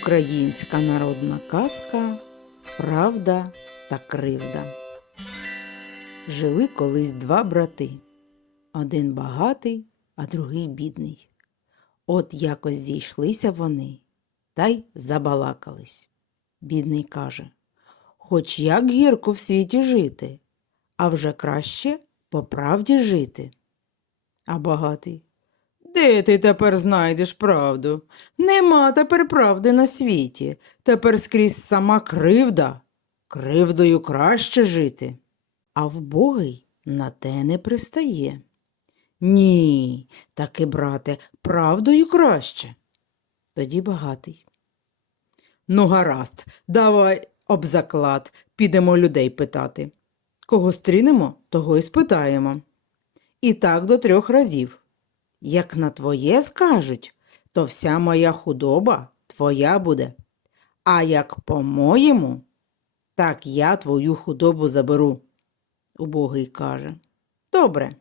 Українська народна казка Правда та кривда. Жили колись два брати. Один багатий, а другий бідний. От якось зійшлися вони та й забалакались. Бідний каже Хоч як гірко в світі жити, а вже краще по правді жити. А багатий де ти тепер знайдеш правду? Нема тепер правди на світі. Тепер скрізь сама кривда. Кривдою краще жити. А вбогий на те не пристає. Ні, таки, брате, правдою краще. Тоді багатий. Ну, гаразд, давай об заклад, підемо людей питати. Кого стрінемо, того й спитаємо. І так до трьох разів. Як на твоє скажуть, то вся моя худоба твоя буде. А як по-моєму, так я твою худобу заберу. Убогий каже. Добре.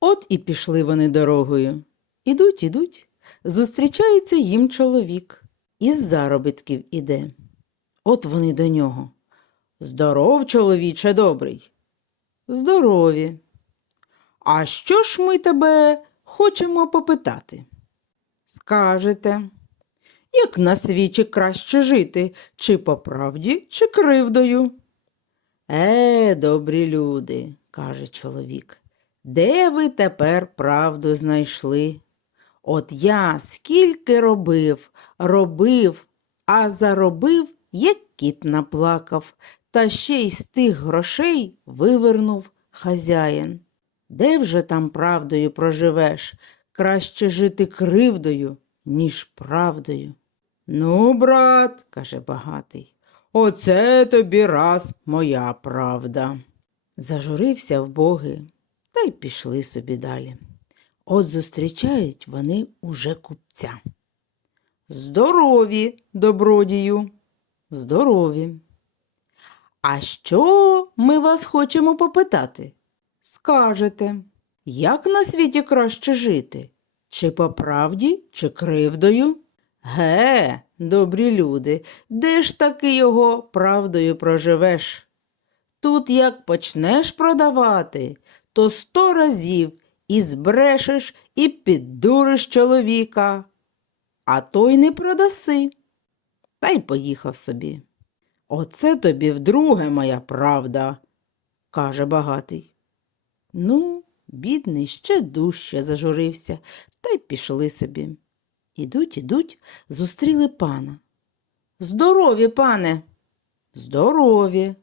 От і пішли вони дорогою. Ідуть, ідуть. Зустрічається їм чоловік. Із заробітків іде. От вони до нього. Здоров, чоловіче добрий. Здорові. А що ж ми тебе хочемо попитати? Скажете, як на світі краще жити, чи по правді, чи кривдою? Е, добрі люди, каже чоловік, де ви тепер правду знайшли? От я скільки робив, робив, а заробив, як кіт наплакав, та ще й з тих грошей вивернув хазяїн. Де вже там правдою проживеш? Краще жити кривдою, ніж правдою. Ну, брат, каже багатий, оце тобі раз моя правда. Зажурився в боги, та й пішли собі далі. От зустрічають вони уже купця. Здорові, добродію, здорові. А що ми вас хочемо попитати? Скажете, як на світі краще жити? Чи по правді, чи кривдою? Ге, добрі люди, де ж таки його правдою проживеш? Тут як почнеш продавати, то сто разів і збрешеш, і піддуриш чоловіка, а той не продаси. Та й поїхав собі. Оце тобі вдруге моя правда, каже багатий. Ну, бідний ще дужче зажурився, та й пішли собі. Ідуть, ідуть, зустріли пана. Здорові, пане. Здорові.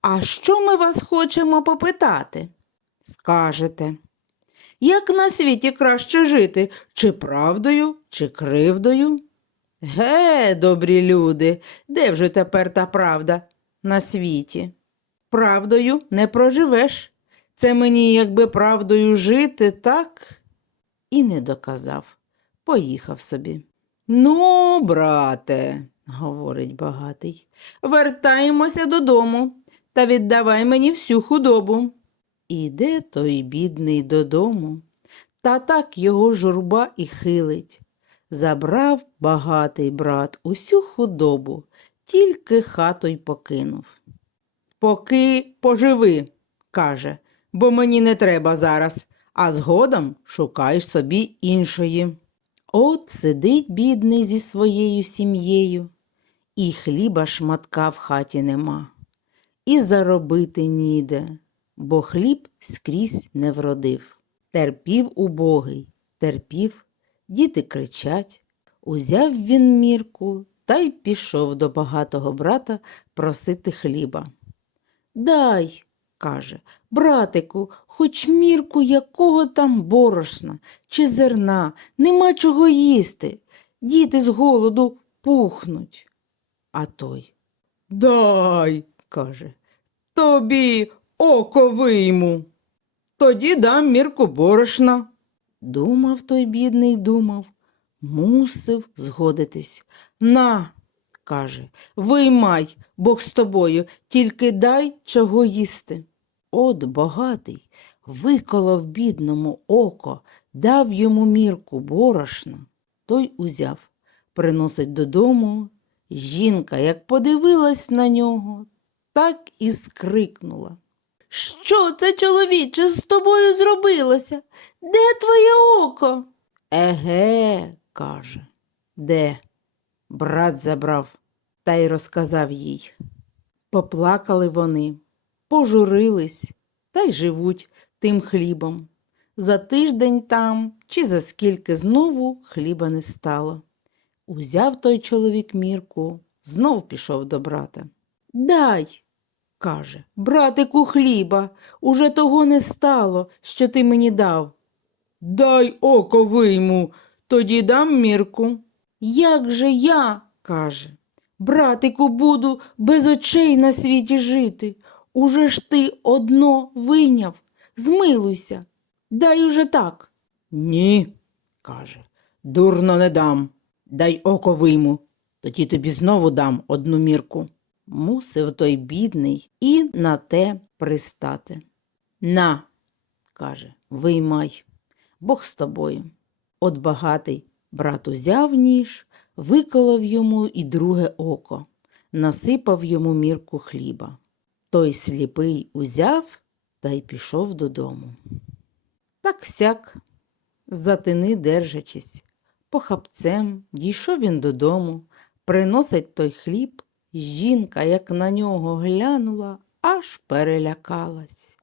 А що ми вас хочемо попитати? Скажете. Як на світі краще жити, чи правдою, чи кривдою? Ге, добрі люди, де вже тепер та правда на світі? Правдою не проживеш. Це мені, якби правдою жити, так? І не доказав. Поїхав собі. Ну, брате, говорить багатий, вертаємося додому та віддавай мені всю худобу. Іде той бідний додому, та так його журба і хилить. Забрав багатий брат усю худобу, тільки хату й покинув. Поки поживи, каже, бо мені не треба зараз, а згодом шукаєш собі іншої. От сидить бідний зі своєю сім'єю, і хліба шматка в хаті нема, і заробити ніде, бо хліб скрізь не вродив. Терпів убогий, терпів, діти кричать. Узяв він мірку та й пішов до багатого брата просити хліба. Дай, каже, братику, хоч мірку якого там борошна чи зерна, нема чого їсти. Діти з голоду пухнуть. А той Дай, каже, тобі око вийму. Тоді дам мірку борошна. Думав той бідний, думав, мусив згодитись. На, каже, виймай, Бог з тобою, тільки дай чого їсти. От багатий виколов бідному око, дав йому мірку борошна. Той узяв, приносить додому Жінка, як подивилась на нього, так і скрикнула. Що це, чоловіче, з тобою зробилося? Де твоє око? Еге, каже, де? Брат забрав та й розказав їй. Поплакали вони, пожурились та й живуть тим хлібом. За тиждень там чи за скільки знову хліба не стало. Узяв той чоловік мірку, знов пішов до брата. Дай, каже, братику хліба, уже того не стало, що ти мені дав. Дай око вийму, тоді дам мірку. Як же я, каже, братику, буду без очей на світі жити. Уже ж ти одно вийняв, змилуйся, дай уже так. Ні, каже, дурно не дам. Дай око вийму, тоді тобі знову дам одну мірку. Мусив той бідний і на те пристати. На, каже, виймай, Бог з тобою. От багатий брат узяв ніж, виколов йому і друге око, насипав йому мірку хліба. Той сліпий узяв та й пішов додому. Так сяк, за тини держачись, похапцем дійшов він додому, приносить той хліб, жінка, як на нього глянула, аж перелякалась.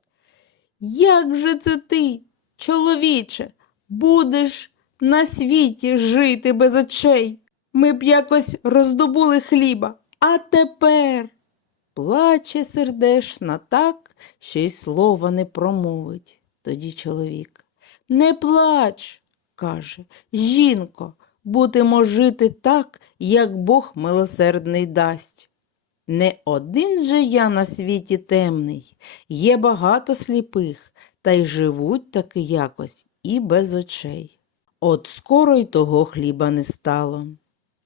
Як же це ти, чоловіче, будеш на світі жити без очей? Ми б якось роздобули хліба, а тепер. Плаче сердешна так, що й слова не промовить. Тоді чоловік. Не плач, каже, жінко, будемо жити так, як Бог милосердний дасть. Не один же я на світі темний, є багато сліпих, та й живуть таки якось і без очей. От скоро й того хліба не стало.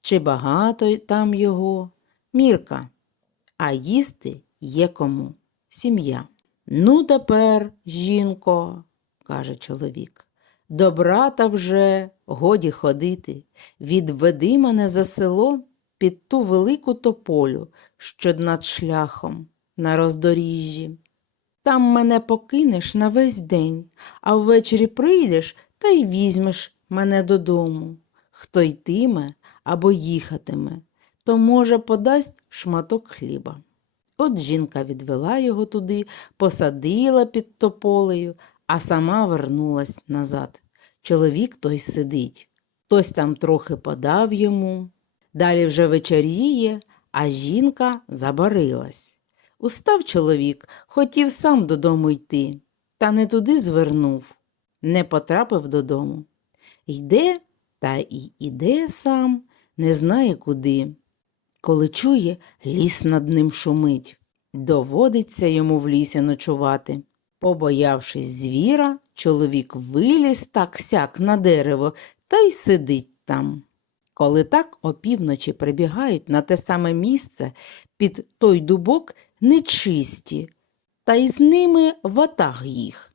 Чи багато там його? Мірка, а їсти є кому сім'я. Ну, тепер, жінко, каже чоловік, до брата вже годі ходити. Відведи мене за село під ту велику тополю, що над шляхом на роздоріжжі. Там мене покинеш на весь день, а ввечері прийдеш та й візьмеш мене додому. Хто йтиме або їхатиме, то, може, подасть шматок хліба. От жінка відвела його туди, посадила під тополею, а сама вернулась назад. Чоловік той сидить. Хтось там трохи подав йому. Далі вже вечоріє, а жінка забарилась. Устав чоловік, хотів сам додому йти, та не туди звернув, не потрапив додому. Йде та й іде сам, не знає куди. Коли чує, ліс над ним шумить. Доводиться йому в лісі ночувати. Побоявшись звіра, чоловік виліз так сяк на дерево та й сидить там. Коли так опівночі прибігають на те саме місце під той дубок нечисті, та й з ними ватаг їх.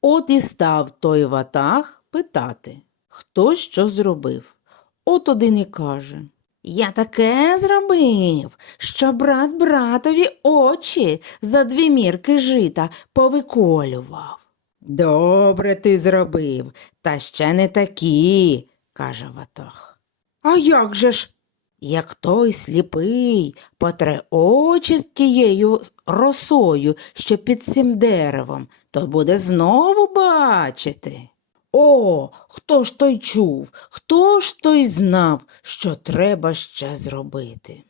От і став той ватаг питати, хто що зробив. От один і каже Я таке зробив, що брат братові очі за дві мірки жита повиколював. Добре ти зробив, та ще не такі, каже ватаг. А як же ж? Як той сліпий потре очі з тією росою, що під цим деревом, то буде знову бачити. О, хто ж той чув, хто ж той знав, що треба ще зробити?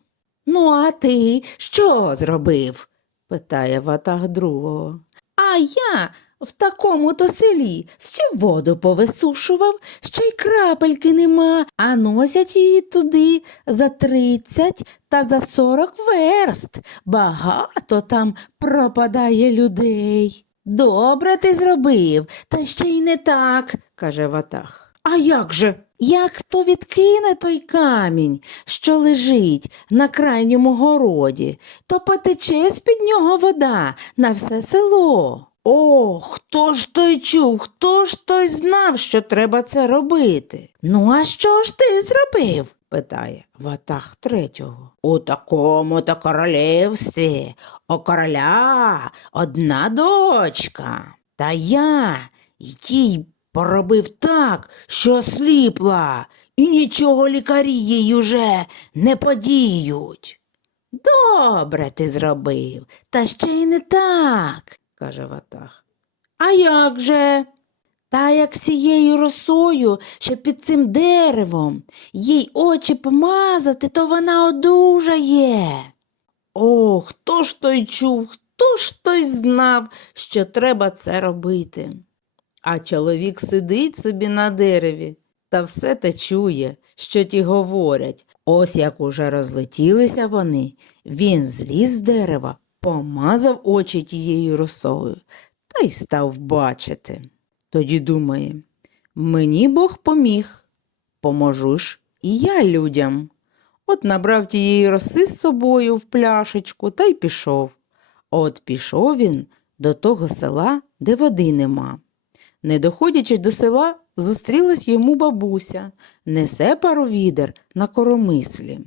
Ну, а ти що зробив? питає ватаг другого. А я в такому то селі всю воду повисушував, що й крапельки нема, а носять її туди за тридцять та за сорок верст. Багато там пропадає людей. Добре ти зробив, та ще й не так, каже Ватах. А як же? Як хто відкине той камінь, що лежить на крайньому городі, то потече з-під нього вода на все село. О, хто ж той чув, хто ж той знав, що треба це робити? Ну, а що ж ти зробив? питає ватаг третього. У такому то королівстві у короля одна дочка. Та я їй поробив так, що сліпла, і нічого лікарі їй уже не подіють. Добре ти зробив, та ще й не так, каже Ватаг. А як же? Та як сією росою, що під цим деревом, їй очі помазати, то вона одужає. О, хто ж той чув, хто ж той знав, що треба це робити? А чоловік сидить собі на дереві та все те чує, що ті говорять. Ось як уже розлетілися вони, він зліз з дерева, помазав очі тією росою та й став бачити. Тоді думає, мені Бог поміг, поможу ж і я людям. От набрав тієї роси з собою в пляшечку та й пішов. От пішов він до того села, де води нема. Не доходячи до села, зустрілась йому бабуся, несе пару відер на коромислі.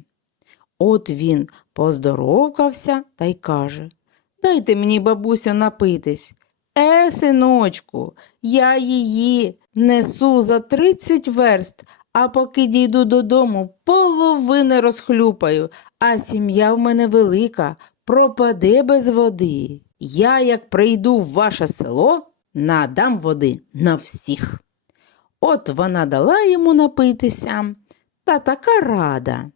От він поздоровкався та й каже Дайте мені, бабусю, напитись. Е, синочку, я її несу за тридцять верст, а поки дійду додому, половини розхлюпаю, а сім'я в мене велика, пропаде без води. Я, як прийду в ваше село, надам води на всіх. От вона дала йому напитися, та така рада.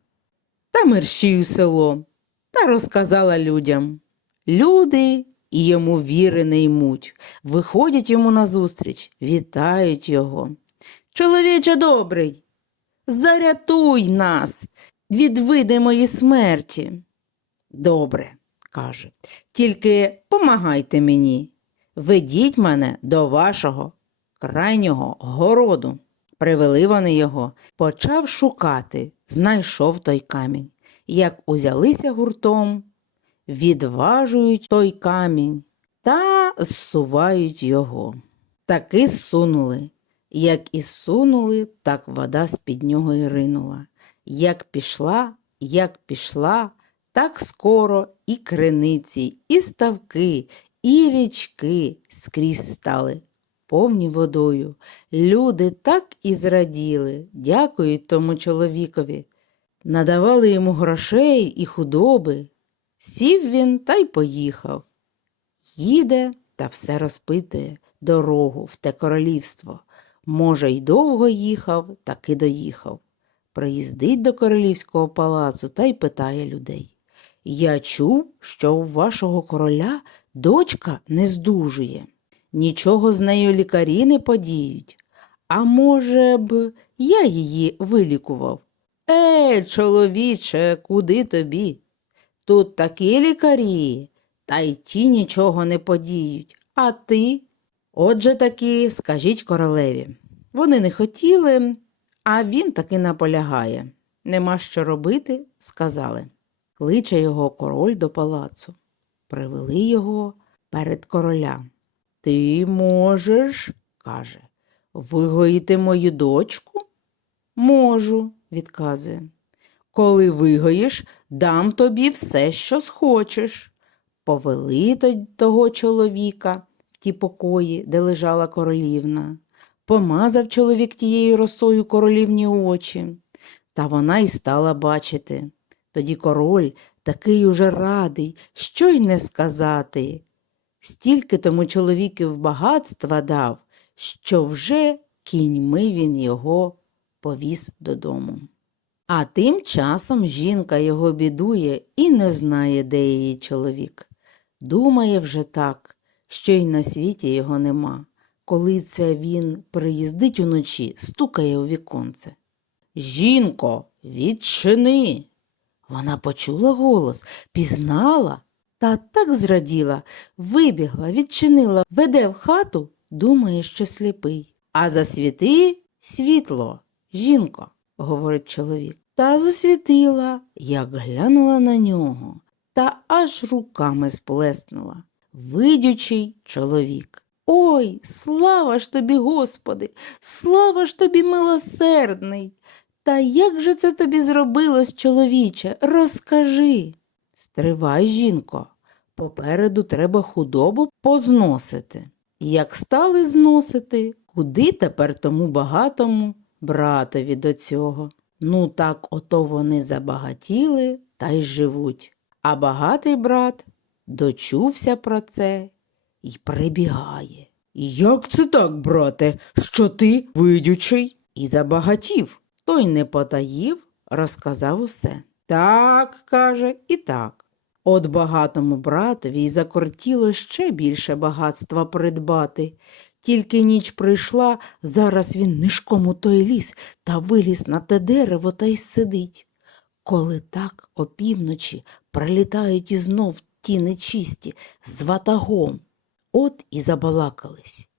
Та мерщій село, та розказала людям. Люди і йому віри не ймуть, виходять йому назустріч, вітають його. Чоловіче добрий, зарятуй нас від видимої смерті. Добре, каже, тільки помагайте мені. Ведіть мене до вашого крайнього городу. Привели вони його, почав шукати, знайшов той камінь. Як узялися гуртом, відважують той камінь та зсувають його. Таки зсунули. Як і зсунули, так вода з-під нього й ринула. Як пішла, як пішла, так скоро і криниці, і ставки, і річки скрізь стали, повні водою. Люди так і зраділи, дякують тому чоловікові. Надавали йому грошей і худоби. Сів він та й поїхав. Їде та все розпитує дорогу в те королівство. Може, й довго їхав, таки доїхав. Приїздить до королівського палацу та й питає людей. Я чув, що у вашого короля дочка не здужує. Нічого з нею лікарі не подіють. А може б, я її вилікував? Е, чоловіче, куди тобі? Тут такі лікарі, та й ті нічого не подіють. А ти? Отже таки, скажіть королеві. Вони не хотіли, а він таки наполягає. Нема що робити, сказали. Кличе його король до палацу. Привели його перед короля. Ти можеш, каже, вигоїти мою дочку? Можу, відказує. Коли вигоїш, дам тобі все, що схочеш. Повели то- того чоловіка ті покої, де лежала королівна. Помазав чоловік тією росою королівні очі, та вона й стала бачити. Тоді король такий уже радий, що й не сказати. Стільки тому чоловіків багатства дав, що вже кіньми він його повіз додому. А тим часом жінка його бідує і не знає, де її чоловік. Думає вже так, що й на світі його нема. Коли це він приїздить уночі, стукає у віконце. Жінко, відчини. Вона почула голос, пізнала та так зраділа, вибігла, відчинила, веде в хату, думає, що сліпий. А засвіти світло, жінко, говорить чоловік. Та засвітила, як глянула на нього, та аж руками сплеснула. Видючий чоловік. Ой, слава ж тобі, Господи, слава ж тобі, милосердний. Та як же це тобі зробилось, чоловіче? Розкажи. Стривай, жінко, попереду треба худобу позносити. Як стали зносити, куди тепер тому багатому братові до цього? Ну так ото вони забагатіли та й живуть. А багатий брат дочувся про це й прибігає. Як це так, брате, що ти видючий? І забагатів. Той не потаїв, розказав усе. Так, каже, і так. От багатому братові й закортіло ще більше багатства придбати. Тільки ніч прийшла, зараз він нишком у той ліс та виліз на те дерево та й сидить. Коли так опівночі прилітають і знов ті нечисті з ватагом, от і забалакались.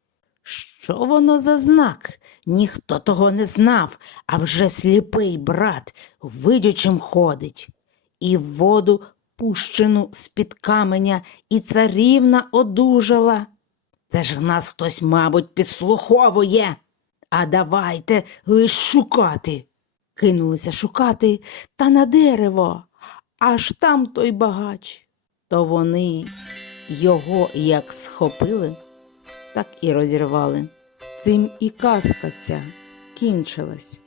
Що воно за знак? Ніхто того не знав, а вже сліпий брат видючим ходить. І в воду пущену з-під каменя, і царівна одужала. Це ж нас хтось, мабуть, підслуховує. А давайте лиш шукати. Кинулися шукати та на дерево, аж там той багач. То вони його як схопили, так і розірвали. Цим і казка ця кінчилась.